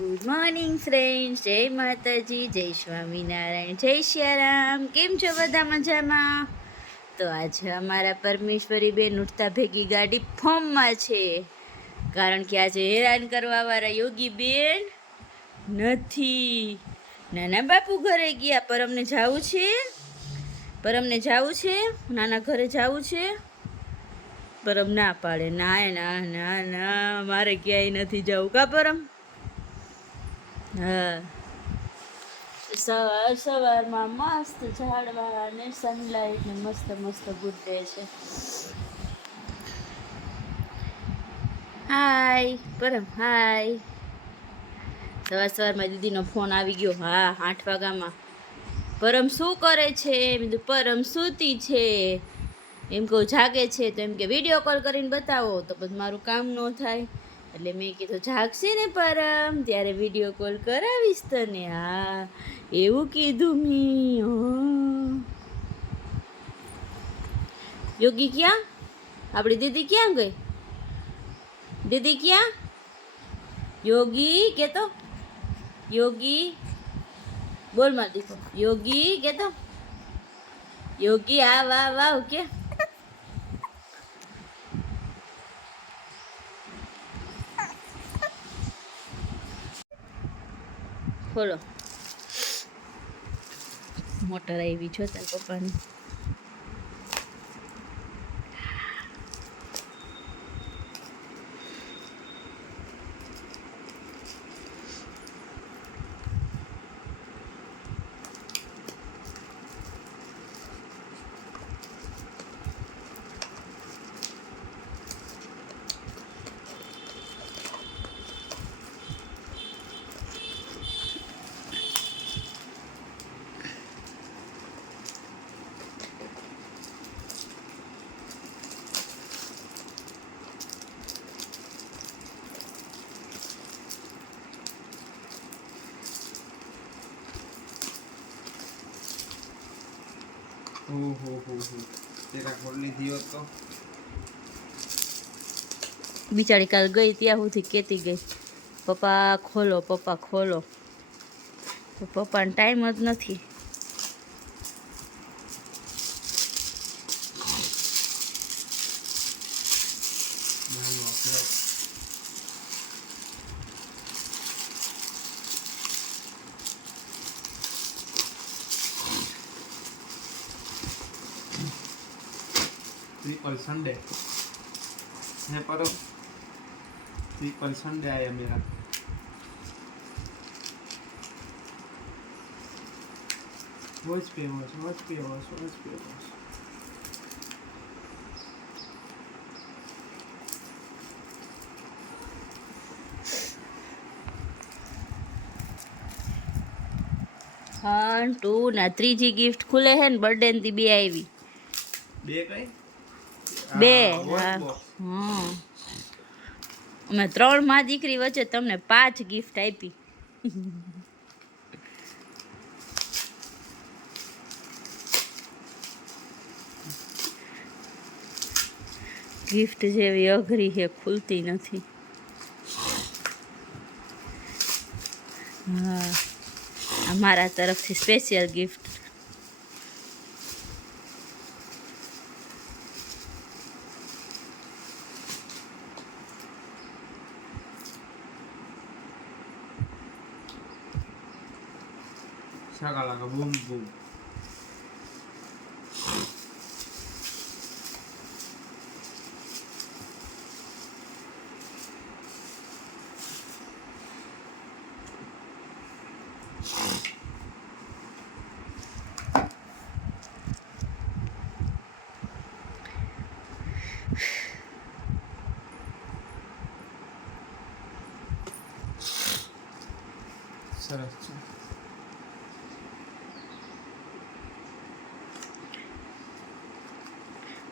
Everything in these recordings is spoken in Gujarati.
ગુડ મોર્નિંગ ફ્રેન્ડ્સ, જય માતાજી, જય સ્વામિનારાયણ, જય સિયારામ કેમ છો બધા મજામાં? તો આજે અમારા પરમેશ્વરી બેન ઉઠતા ભેગી ગાડી ફોર્મમાં છે. કારણ કે આજે હેરાન કરવાવાળા યોગી બેન નથી. નાના બાપુ ઘરે ગયા, પર અમને જવું છે. પર અમને જવું છે, નાના ઘરે જવું છે. પરમ ના પાડે, ના ના ના ના, મારે ક્યાંય નથી જવું. કા પરમ? સવાર, સવારમાં મસ્ત ઝાડવા અને સનલાઇટ ને મસ્ત મસ્ત ગુડ ડે છે. હાય પરમ હાય સવાર, સવારમાં દીદીનો ફોન આવી ગયો. હા, આઠ વાગ્યામાં. પરમ શું કરે છે? એમ પરમ સૂતી છે. એમ કહું, જાગે છે. તો એમ કે વીડિયો કોલ કરીને બતાવો. તો પછી મારું કામ ન થાય. એટલે મેં કીધું, જાગશે ને પરમ? ત્યારે વીડિયો કોલ કરાવીશ તને, હા. એવું કીધું મી. યોગી ક્યાં? આપણી દીદી ક્યાં ગઈ? દીદી ક્યાં? યોગી, કેતો? યોગી, બોલ માર દીકો યોગી, કેતો? યોગી, આ વાહ વાહ કે ખોલો મોટર આવી છો તાર પપ્પાની. ઓહો હો હો તેરા ખોલી દીયો તો બિચારી કાલ ગઈ ત્યાં સુધી કહેતી ગઈ, પપ્પા, ખોલો પપ્પા, ખોલો. તો પપ્પાને ટાઈમ જ નથી. નાનો આપણો ट्रिपल संडे है पर ट्रिपल संडे आया मेरा वॉच पे वॉच वॉच पे वॉच वॉच पे वॉच વન ટુ ના ત્રીજી ગિફ્ટ ખુલે છે ને બર્થડે ની બે આવી બે કઈ બે હા. અમે ત્રણમાં દીકરી વચ્ચે તમને પાંચ ગિફ્ટ આપી. ગિફ્ટ જેવી અઘરી છે ખુલતી નથી. હા. આ મારા તરફથી સ્પેશિયલ ગિફ્ટ ছাগা লাগা বুম বুম।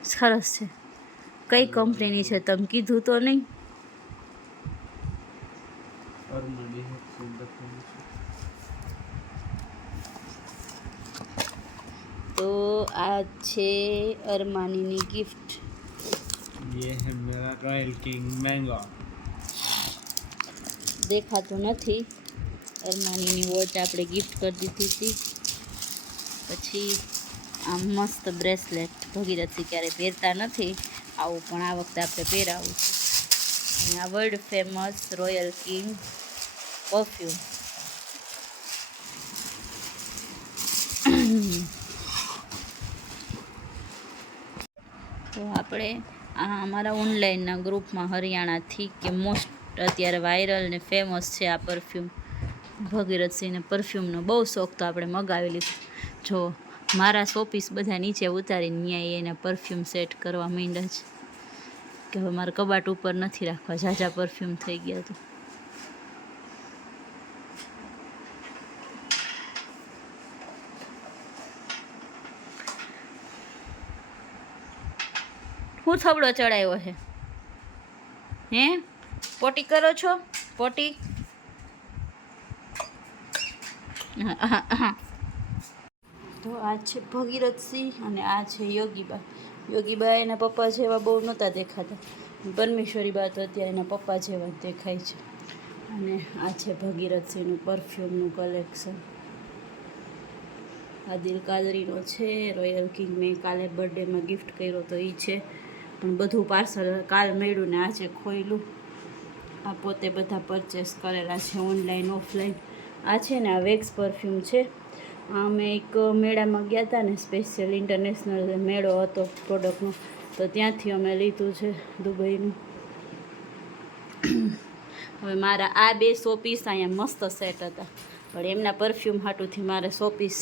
સરસ છે કઈ કંપનીની છે તમે કીધું તો નહીં અરુણની હેડફોન લખેલું છે તો આ છે અરમાનીની ગિફ્ટ ये है मेरा रॉयल किंग मैंगो દેખાતું નથી અરમાનીની વોચ આપણે ગિફ્ટ કરી દીધી હતી પછી આમ મસ્ત બ્રેસલેટ ભગીરથથી ક્યારે પહેરતા નથી. આવું પણ આ વખતે આપણે પહેરાવું છે. આ world famous royal king perfume તો આપણે આ અમારા ઓનલાઈનના ગ્રુપમાં હરિયાણાથી કે મોસ્ટ અત્યારે વાયરલ ને ફેમસ છે આ પરફ્યુમ ભગીરથસિંહને પરફ્યુમનો બહુ શોખ તો આપણે મગાવી લીધો જો મારા શોપીસ બધા નીચે ઉતારીને ન્યાય એના પરફ્યુમ સેટ કરવા માંડ્યા છે. કે હવે મારે કબાટ ઉપર નથી રાખવા, ઝાઝા પરફ્યુમ થઈ ગયા તો. હું થબડો ચડાવ્યો છે? હે? પોટી કરો છો? પોટી? તો આ છે ભગીરથસિંહ અને આ છે યોગીબા. યોગીબા એના પપ્પા જેવા બહુ નહોતા દેખાતા. પરમેશ્વરી બા તો અત્યારે એના પપ્પા જેવા દેખાય છે. અને આ છે ભગીરથસિંહનું પરફ્યુમનું કલેક્શન. આ દિલ કાદરીનો છે, રોયલ કિંગ મેં કાલે બર્થડેમાં ગિફ્ટ કર્યો તો એ છે. પણ બધું પાર્સલ કાલ મળ્યું ને આજે ખોયલું. આ પોતે બધા પરચેસ કરેલા છે ઓનલાઈન ઓફલાઈન આ છે ને આ વેક્સ પરફ્યુમ છે. અમે એક મેળામાં ગયા હતા ને સ્પેશિયલ ઇન્ટરનેશનલ મેળો હતો પ્રોડક્ટનો તો ત્યાંથી અમે લીધું છે દુબઈનું. હવે મારા આ બે સો પીસ અહીંયા મસ્ત સેટ હતા. પણ એમના પરફ્યુમ હાટુથી મારે સો પીસ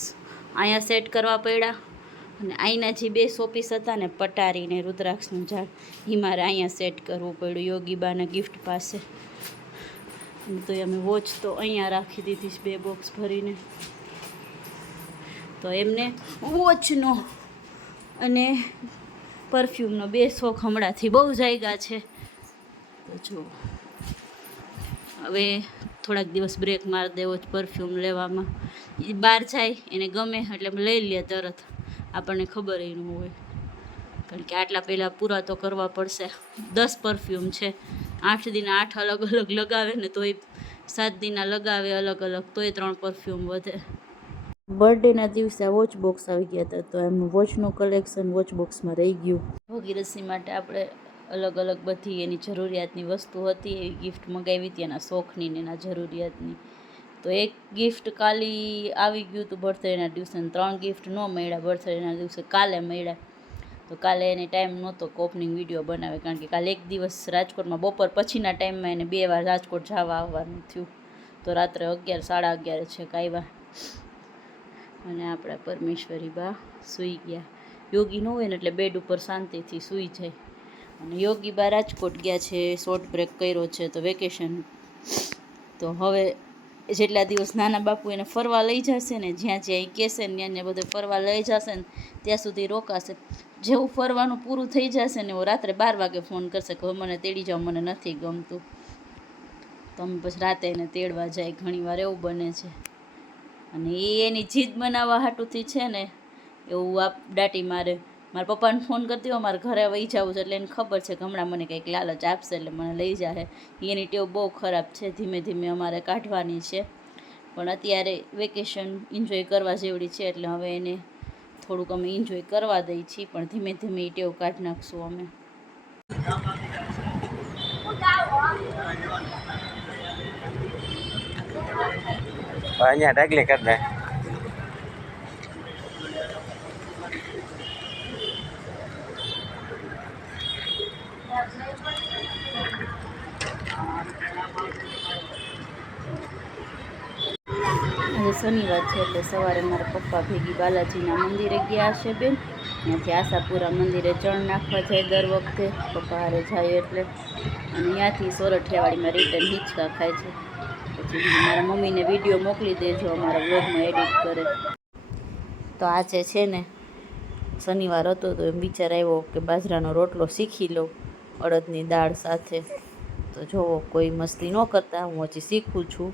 અહીંયા સેટ કરવા પડ્યા. અને અહીંના જે બે સો પીસ હતા ને, પટારી ને રુદ્રાક્ષનું ઝાડ એ મારે અહીંયા સેટ કરવું પડ્યું યોગીબાના ગિફ્ટ પાસે. તો અમે વોચ તો અહીંયા રાખી દીધી બે બોક્સ ભરીને. તો એમને વોચનો અને પરફ્યુમનો બે શોખ હમણાંથી બહુ જાયગા છે. તો જો હવે થોડાક દિવસ બ્રેક મારી દેવો પરફ્યુમ લેવામાં. બહાર જાય, એને ગમે એટલે લઈ લે તરત. આપણને ખબર એ ન હોય. કારણ કે આટલા પહેલાં પૂરા તો કરવા પડશે. દસ પરફ્યુમ છે. આઠ દિના આઠ અલગ અલગ લગાવે ને તોય સાત દિના લગાવે અલગ અલગ, તોય ત્રણ પરફ્યુમ વધે. બર્થડેના દિવસે વોચ બોક્સ આવી ગયા હતા, તો એમનું વોચનું કલેક્શન વોચ બોક્સમાં રહી ગયું. ભગીરથસિંહ માટે આપણે અલગ અલગ બધી એની જરૂરિયાતની વસ્તુ હતી, એવી ગિફ્ટ મંગાવી હતી, એના શોખની ને એના જરૂરિયાતની. તો એક ગિફ્ટ કાલી આવી ગયું હતું બર્થડેના દિવસે ત્રણ ગિફ્ટ ન મળ્યા બર્થડેના દિવસે કાલે મળ્યા. તો કાલે એને ટાઈમ નહોતો ઓપનિંગ વીડિયો બનાવે, કારણ કે કાલે એક દિવસ રાજકોટમાં બપોર પછીના ટાઈમમાં એને બે વાર રાજકોટ જવા આવવાનું થયું. તો રાત્રે અગિયાર, સાડા અગિયાર છે કાંઈ અને આપણા પરમેશ્વરી બા સૂઈ ગયા. યોગી ન હોય ને એટલે બેડ ઉપર શાંતિથી સૂઈ જાય. અને યોગી બા રાજકોટ ગયા છે શોર્ટ બ્રેક કર્યો છે, તો વેકેશન તો હવે જેટલા દિવસ નાના બાપુ એને ફરવા લઈ જશે ને, જ્યાં જ્યાં એ કહેશે ને, ત્યાં બધે ફરવા લઈ જશે ને, ત્યાં સુધી રોકાશે. જેવું ફરવાનું પૂરું થઈ જશે ને, એવું રાત્રે બાર વાગે ફોન કરશે કે મને તેડી જાઓ, મને નથી ગમતું. તો અમે પછી રાતે એને તેડવા જાય. ઘણીવાર એવું બને છે. અને એ એની જીદ બનાવવા હાટુથી છે ને, એવું આપ દાટી મારે. મારા પપ્પાને ફોન કરતી હોય, મારે ઘરે વહી જવું છે એટલે એને ખબર છે કે હમણાં મને કંઈક લાલચ આપશે એટલે મને લઈ જાય એની ટેવ બહુ ખરાબ છે, ધીમે ધીમે અમારે કાઢવાની છે. પણ અત્યારે વેકેશન એન્જોય કરવા જેવડી છે એટલે હવે એને થોડુંક અમે એન્જોય કરવા દઈએ છીએ, પણ ધીમે ધીમે એ ટેવ કાઢી નાખશું અમે. અહીંયા ડાગલી કરી દે. શનિવાર છે એટલે સવારે મારા પપ્પા ભેગી બાલાજીના મંદિરે ગયા હશે બેન. ત્યાંથી આશાપુરા મંદિરે ચણ નાખવા જાય દર વખતે. પપ્પા હારે જાય એટલે. અને ત્યાંથી સોરઠિયાવાડીમાં રિટર્ન હિંચકા ખાય છે. મારા મમ્મીને વીડિયો મોકલી દેજો, અમારા બ્લોગમાં એડિટ કરે. તો આજે છે ને, શનિવાર હતો તો એમ વિચાર આવ્યો કે બાજરાનો રોટલો શીખી લઉં અડદની દાળ સાથે. તો જોવો, કોઈ મસ્તી ન કરતા, હું હજી શીખું છું.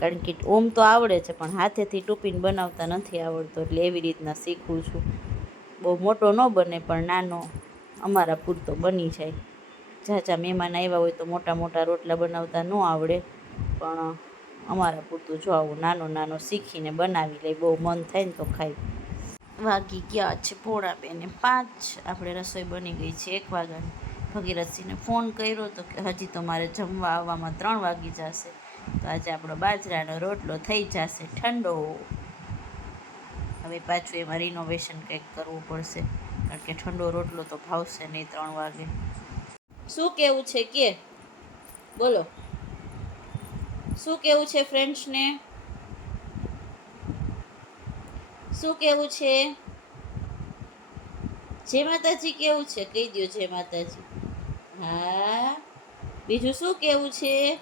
કારણ કે ઓમ તો આવડે છે, પણ હાથેથી ટૂપીને બનાવતા નથી આવડતો, એટલે એવી રીતના શીખું છું. બહુ મોટો ન બને, પણ નાનો અમારા પૂરતો બની જાય. ઝાઝા મહેમાન આવ્યા હોય તો મોટા મોટા રોટલા બનાવતા ન આવડે. પણ અમારા પૂરતું જો આવું નાનું નાનું શીખીને બનાવી લઈ બહુ મન થાય ને તો ખાઈ. વાગી ગયા છે પોળા બેને પાંચ. આપણે રસોઈ બની ગઈ છે એક વાગ્યાની. ભગીરથસિંહને ફોન કર્યો તો કે હજી તો મારે જમવા આવવામાં ત્રણ વાગી જશે. તો આજે આપણો બાજરાનો રોટલો થઈ જશે ઠંડો. હવે પાછું એમાં રિનોવેશન કંઈક કરવું પડશે. કારણ કે ઠંડો રોટલો તો ભાવશે નહીં ત્રણ વાગે. શું કેવું છે કે? બોલો. શું કેવું છે ફ્રેન્ડ્સને શું કેવું છે? જય માતાજી, કેવું છે? કહી દો જય માતાજી. હા. બીજું શું કેવું છે?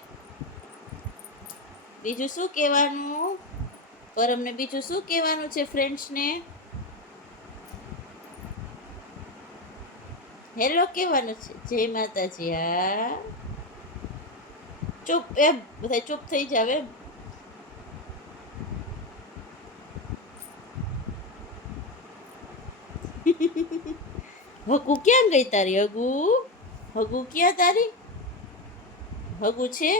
બીજું શું કહેવાનું? પરમને બીજું શું કહેવાનું છે ફ્રેન્ડ્સને હેલો કહેવાનું છે? જય માતાજી, હા. ચૂપ એમ બધા ચૂપ થઈ જાવ હગુ ક્યાં ગઈ તારી, હગુ? હગુ ક્યાં તારી? હગુ છે?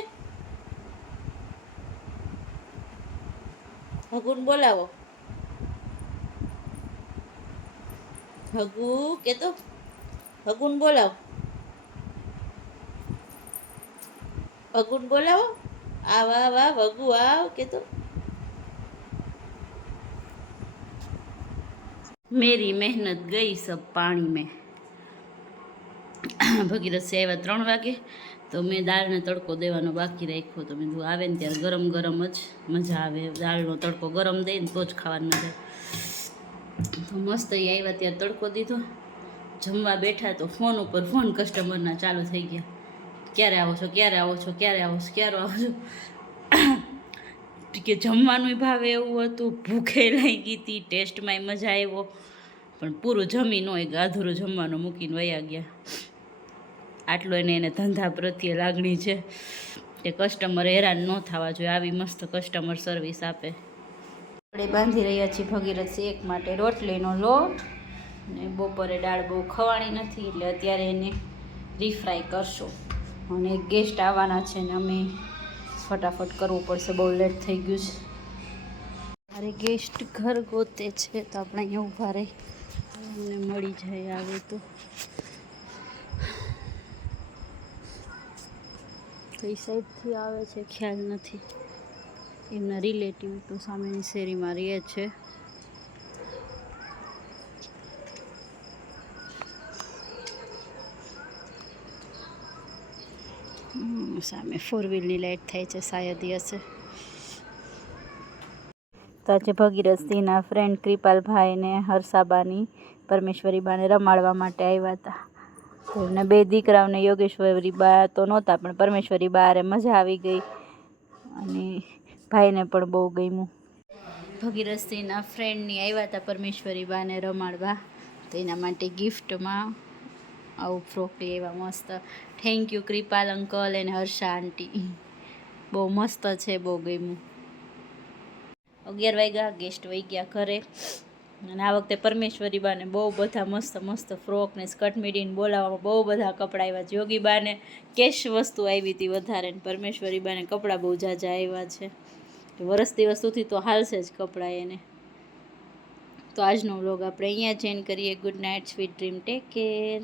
હગુન બોલાવો. હગુ કે તો હગુન બોલાવો. હગુન બોલાવો. આ આવ આવ, વગુ, આવ કે તો મેરી મહેનત ગઈ સબ પાણી મેં. ભગીરથ આવ્યા ત્રણ વાગે, તો મેં દાળને તડકો દેવાનો બાકી રાખ્યો. તો મેં આવે ને ત્યારે ગરમ ગરમ જ મજા આવે. દાળનો તડકો ગરમ દે ને તો જ ખાવાની મજા તો મસ્ત એ આવ્યા ત્યારે તડકો દીધો. જમવા બેઠા તો ફોન ઉપર ફોન કસ્ટમરના ચાલુ થઈ ગયા. ક્યારે આવો છો, ક્યારે આવો છો, ક્યારે આવો છો, ક્યારે આવો છો? કે જમવાનું ભાવે એવું હતું, ભૂખે લાગી હતી, ટેસ્ટમાંય મજા આવ્યો. પણ પૂરું જમી ન હોય કે અધૂરું જમવાનું મૂકીને વયા ગયા. આટલો એને એને ધંધા પ્રત્યે લાગણી છે કે કસ્ટમર હેરાન ન થવા જોઈએ, આવી મસ્ત કસ્ટમર સર્વિસ આપે. આપણે બાંધી રહ્યા છીએ ભગીરથ શેક માટે રોટલીનો લોટ ને બપોરે દાળ બહુ ખવાણી નથી, એટલે અત્યારે એને રીફ્રાય કરશું. અને એક ગેસ્ટ આવવાના છે ને અમે ફટાફટ કરવું પડશે, બહુ લેટ થઈ ગયું છે. મારે ગેસ્ટ ઘર ગોતે છે તો આપણે અહીંયા ઊભા રહી. અમને મળી જાય આવે તો કઈ સાઈડથી આવે છે, ખ્યાલ નથી. એમના રિલેટિવ તો સામેની શેરીમાં રહે છે. સામે ફોર વ્હીલની લાઇટ થાય છે શાયદ હશે તો આજે ભગીરથસિંહના ફ્રેન્ડ કૃપાલભાઈને હર્ષાબાની, પરમેશ્વરીબાને રમાડવા માટે આવ્યા હતા. તો એમને બે દીકરાઓને યોગેશ્વરી બા તો નહોતા, પણ પરમેશ્વરી બારે મજા આવી ગઈ અને ભાઈને પણ બહુ ગમ્યું. ભગીરથસિંહના ફ્રેન્ડની આવ્યા હતા પરમેશ્વરી બાને રમાડવા. તો એના માટે ગિફ્ટમાં આવું ફ્રોક એવા મસ્ત thank you Kripal uncle and Harsha aunty બહુ મસ્ત છે બહુ ગમ્યું. અગિયાર વાગ્યા ગેસ્ટ વહી ગયા ઘરે. અને આ વખતે પરમેશ્વરી બાને બહુ બધા મસ્ત મસ્ત ફ્રોક ને સ્કર્ટ મીડીને બોલાવવામાં બહુ બધા કપડાં આવ્યા. યોગી બાને કેશ વસ્તુ આવી હતી વધારે ને પરમેશ્વરી બાને કપડાં બહુ જાજા આવ્યા છે. વરસ દિવસ સુધી તો હાલશે જ કપડાં એને. તો આજનો વ્લોગ આપણે અહીંયા જોઈન કરીએ. Good night sweet dream take care